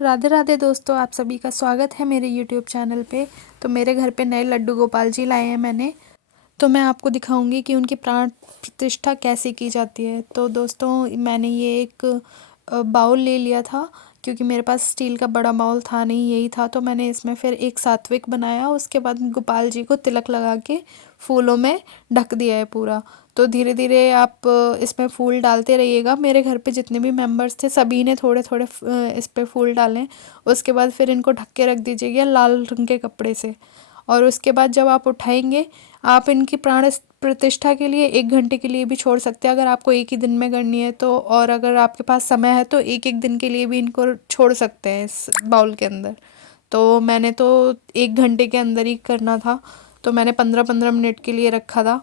राधे राधे दोस्तों, आप सभी का स्वागत है मेरे यूट्यूब चैनल पे। तो मेरे घर पे नए लड्डू गोपाल जी लाए हैं मैंने। तो मैं आपको दिखाऊंगी कि उनकी प्राण प्रतिष्ठा कैसे की जाती है। तो दोस्तों, मैंने ये एक बाउल ले लिया था, क्योंकि मेरे पास स्टील का बड़ा बाउल था नहीं, यही था। तो मैंने इसमें फिर एक सात्विक बनाया। उसके बाद गोपाल जी को तिलक लगा के फूलों में ढक दिया है पूरा। तो धीरे धीरे आप इसमें फूल डालते रहिएगा। मेरे घर पे जितने भी मेंबर्स थे सभी ने थोड़े थोड़े इस पे फूल डालें। उसके बाद फिर इनको ढक के रख दीजिएगा लाल रंग के कपड़े से। और उसके बाद जब आप उठाएंगे, आप इनकी प्राण प्रतिष्ठा के लिए 1 घंटे के लिए भी छोड़ सकते हैं, अगर आपको एक ही दिन में करनी है तो। और अगर आपके पास समय है तो एक एक दिन के लिए भी इनको छोड़ सकते हैं इस बाउल के अंदर। तो मैंने तो 1 घंटे के अंदर ही करना था, तो मैंने 15-15 मिनट के लिए रखा था।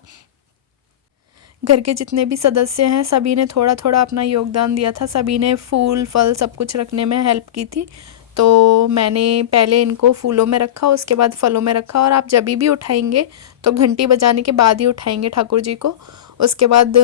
घर के जितने भी सदस्य हैं सभी ने थोड़ा थोड़ा अपना योगदान दिया था, सभी ने फूल फल सब कुछ रखने में हेल्प की थी। तो मैंने पहले इनको फूलों में रखा, उसके बाद फलों में रखा। और आप जब भी उठाएंगे तो घंटी बजाने के बाद ही उठाएंगे ठाकुर जी को। उसके बाद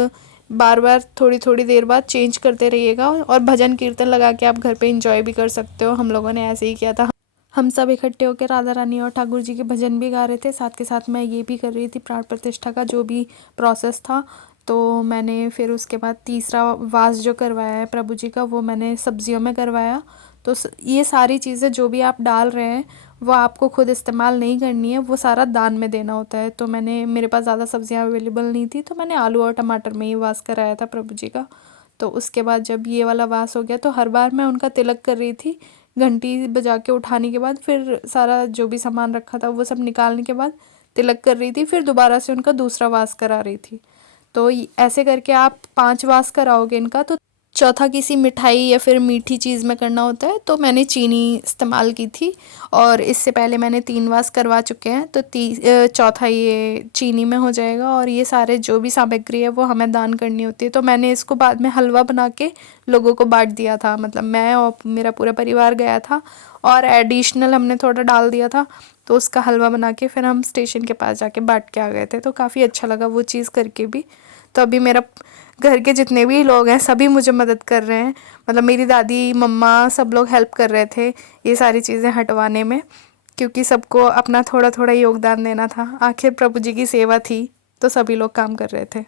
बार बार थोड़ी थोड़ी देर बाद चेंज करते रहिएगा, और भजन कीर्तन लगा के आप घर पे इंजॉय भी कर सकते हो। हम लोगों ने ऐसे ही किया था। हम सब इकट्ठे होकर राधा रानी और ठाकुर जी के भजन भी गा रहे थे, साथ के साथ मैं ये भी कर रही थी प्राण प्रतिष्ठा का जो भी प्रोसेस था। तो मैंने फिर उसके बाद तीसरा वास जो करवाया है प्रभु जी का, वो मैंने सब्जियों में करवाया। तो ये सारी चीज़ें जो भी आप डाल रहे हैं वो आपको खुद इस्तेमाल नहीं करनी है, वो सारा दान में देना होता है। तो मेरे पास ज़्यादा सब्जियां अवेलेबल नहीं थी, तो मैंने आलू और टमाटर में ही वास कराया था प्रभु जी का। तो उसके बाद जब ये वाला वास हो गया तो हर बार मैं उनका तिलक कर रही थी। घंटी बजा के उठाने के बाद फिर सारा जो भी सामान रखा था वो सब निकालने के बाद तिलक कर रही थी, फिर दोबारा से उनका दूसरा वास करा रही थी। तो ऐसे करके आप 5 वास कराओगे इनका, तो चौथा किसी मिठाई या फिर मीठी चीज़ में करना होता है। तो मैंने चीनी इस्तेमाल की थी, और इससे पहले मैंने 3 वास करवा चुके हैं। तो चौथा ये चीनी में हो जाएगा। और ये सारे जो भी सामग्री है वो हमें दान करनी होती है। तो मैंने इसको बाद में हलवा बना के लोगों को बांट दिया था, मतलब मैं और मेरा पूरा परिवार गया था, और एडिशनल हमने थोड़ा डाल दिया था। तो उसका हलवा बना के फिर हम स्टेशन के पास जाके बांट के आ गए थे। तो काफ़ी अच्छा लगा वो चीज़ करके भी। तो अभी मेरा घर के जितने भी लोग हैं सभी मुझे मदद कर रहे हैं, मतलब मेरी दादी मम्मा सब लोग हेल्प कर रहे थे ये सारी चीज़ें हटवाने में, क्योंकि सबको अपना थोड़ा थोड़ा योगदान देना था। आखिर प्रभु जी की सेवा थी, तो सभी लोग काम कर रहे थे।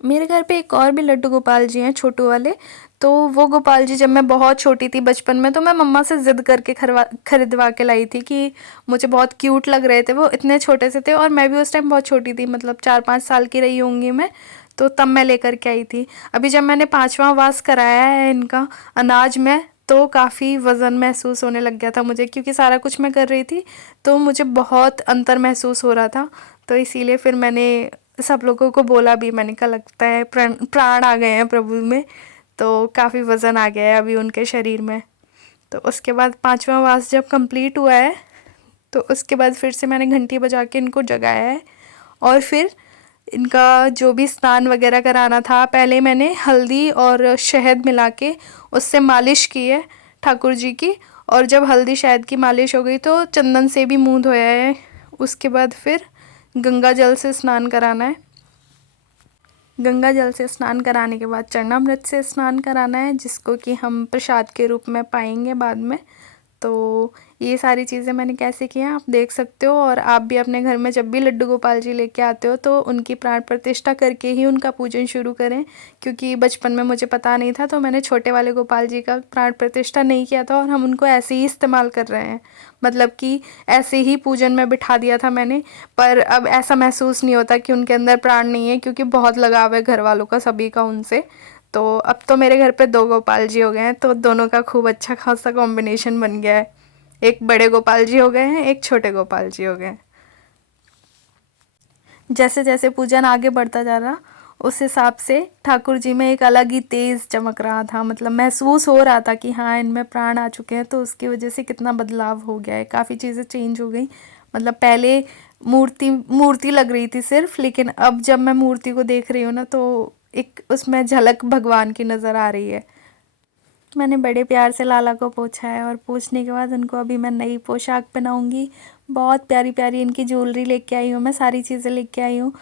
मेरे घर पे एक और भी लड्डू गोपाल जी हैं, छोटू वाले। तो वो गोपाल जी जब मैं बहुत छोटी थी बचपन में, तो मैं मम्मा से ज़िद करके खरीदवा के लाई थी कि मुझे बहुत क्यूट लग रहे थे। वो इतने छोटे से थे और मैं भी उस टाइम बहुत छोटी थी, मतलब 4-5 साल की रही होंगी मैं। तो तब मैं लेकर के आई थी। अभी जब मैंने 5वां वास कराया है इनका अनाज में, तो काफ़ी वज़न महसूस होने लग गया था मुझे, क्योंकि सारा कुछ मैं कर रही थी। तो मुझे बहुत अंतर महसूस हो रहा था। तो इसीलिए फिर मैंने सब लोगों को बोला भी, मैंने कहा लगता है प्राण प्राण आ गए हैं प्रभु में। तो काफ़ी वज़न आ गया है अभी उनके शरीर में। तो उसके बाद 5वां वास जब कंप्लीट हुआ है, तो उसके बाद फिर से मैंने घंटी बजा के इनको जगाया है। और फिर इनका जो भी स्नान वगैरह कराना था, पहले मैंने हल्दी और शहद मिला के उससे मालिश की है ठाकुर जी की। और जब हल्दी शहद की मालिश हो गई तो चंदन से भी मुंह धोया है। उसके बाद फिर गंगा जल से स्नान कराना है। गंगा जल से स्नान कराने के बाद चरणामृत से स्नान कराना है, जिसको कि हम प्रसाद के रूप में पाएंगे बाद में। तो ये सारी चीज़ें मैंने कैसे की हैं आप देख सकते हो। और आप भी अपने घर में जब भी लड्डू गोपाल जी लेके आते हो तो उनकी प्राण प्रतिष्ठा करके ही उनका पूजन शुरू करें, क्योंकि बचपन में मुझे पता नहीं था, तो मैंने छोटे वाले गोपाल जी का प्राण प्रतिष्ठा नहीं किया था, और हम उनको ऐसे ही इस्तेमाल कर रहे हैं, मतलब कि ऐसे ही पूजन में बिठा दिया था मैंने। पर अब ऐसा महसूस नहीं होता कि उनके अंदर प्राण नहीं है, क्योंकि बहुत लगाव है घर वालों का सभी का उनसे। तो अब तो मेरे घर पे 2 गोपाल जी हो गए हैं, तो दोनों का खूब अच्छा खासा कॉम्बिनेशन बन गया है। एक बड़े गोपाल जी हो गए हैं, एक छोटे गोपाल जी हो गए हैं। जैसे जैसे पूजन आगे बढ़ता जा रहा, उस हिसाब से ठाकुर जी में एक अलग ही तेज चमक रहा था, मतलब महसूस हो रहा था कि हाँ इनमें प्राण आ चुके हैं। तो उसकी वजह से कितना बदलाव हो गया है, काफ़ी चीज़ें चेंज हो गई। मतलब पहले मूर्ति मूर्ति लग रही थी सिर्फ, लेकिन अब जब मैं मूर्ति को देख रही हूँ ना, तो एक उसमें झलक भगवान की नज़र आ रही है। मैंने बड़े प्यार से लाला को पोंछा है, और पोंछने के बाद उनको अभी मैं नई पोशाक पहनाऊंगी। बहुत प्यारी प्यारी इनकी ज्वेलरी लेके आई हूँ, मैं सारी चीज़ें लेके आई हूँ।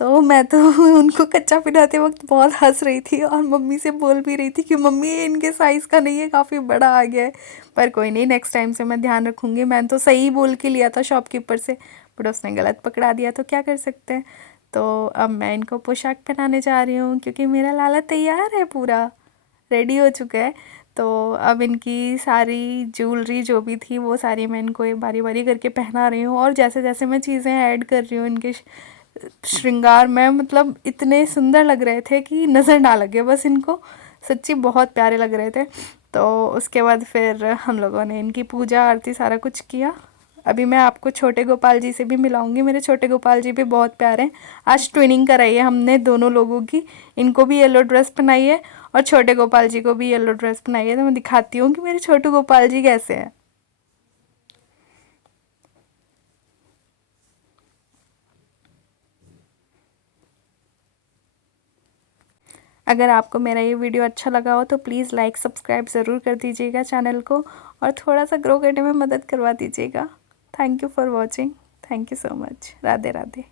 तो मैं तो उनको कच्चा पिलाते वक्त बहुत हंस रही थी और मम्मी से बोल भी रही थी कि मम्मी ये इनके साइज़ का नहीं है, काफ़ी बड़ा आ गया है। पर कोई नहीं, नेक्स्ट टाइम से मैं ध्यान रखूँगी। मैंने तो सही बोल के लिया था शॉपकीपर से, बट उसने गलत पकड़ा दिया, तो क्या कर सकते हैं। तो अब मैं इनको पोशाक पहनाने जा रही हूँ क्योंकि मेरा लाला तैयार है, पूरा रेडी हो चुका है। तो अब इनकी सारी ज्वेलरी जो भी थी वो सारी मैं इनको ये बारी बारी करके पहना रही हूँ, और जैसे जैसे मैं चीज़ें ऐड कर रही हूँ इनके श्रृंगार में, मतलब इतने सुंदर लग रहे थे कि नज़र ना लगे बस इनको, सच्ची बहुत प्यारे लग रहे थे। तो उसके बाद फिर हम लोगों ने इनकी पूजा आरती सारा कुछ किया। अभी मैं आपको छोटे गोपाल जी से भी मिलाऊंगी। मेरे छोटे गोपाल जी भी बहुत प्यारे हैं। आज ट्विनिंग कराई है हमने दोनों लोगों की, इनको भी येलो ड्रेस पहनाई है और छोटे गोपाल जी को भी येलो ड्रेस पहनाई है। तो मैं दिखाती हूँ कि मेरे छोटे गोपाल जी कैसे हैं। अगर आपको मेरा ये वीडियो अच्छा लगा हो तो प्लीज़ लाइक सब्सक्राइब ज़रूर कर दीजिएगा चैनल को, और थोड़ा सा ग्रो करने में मदद करवा दीजिएगा। Thank you for watching. Thank you so much. Radhe Radhe.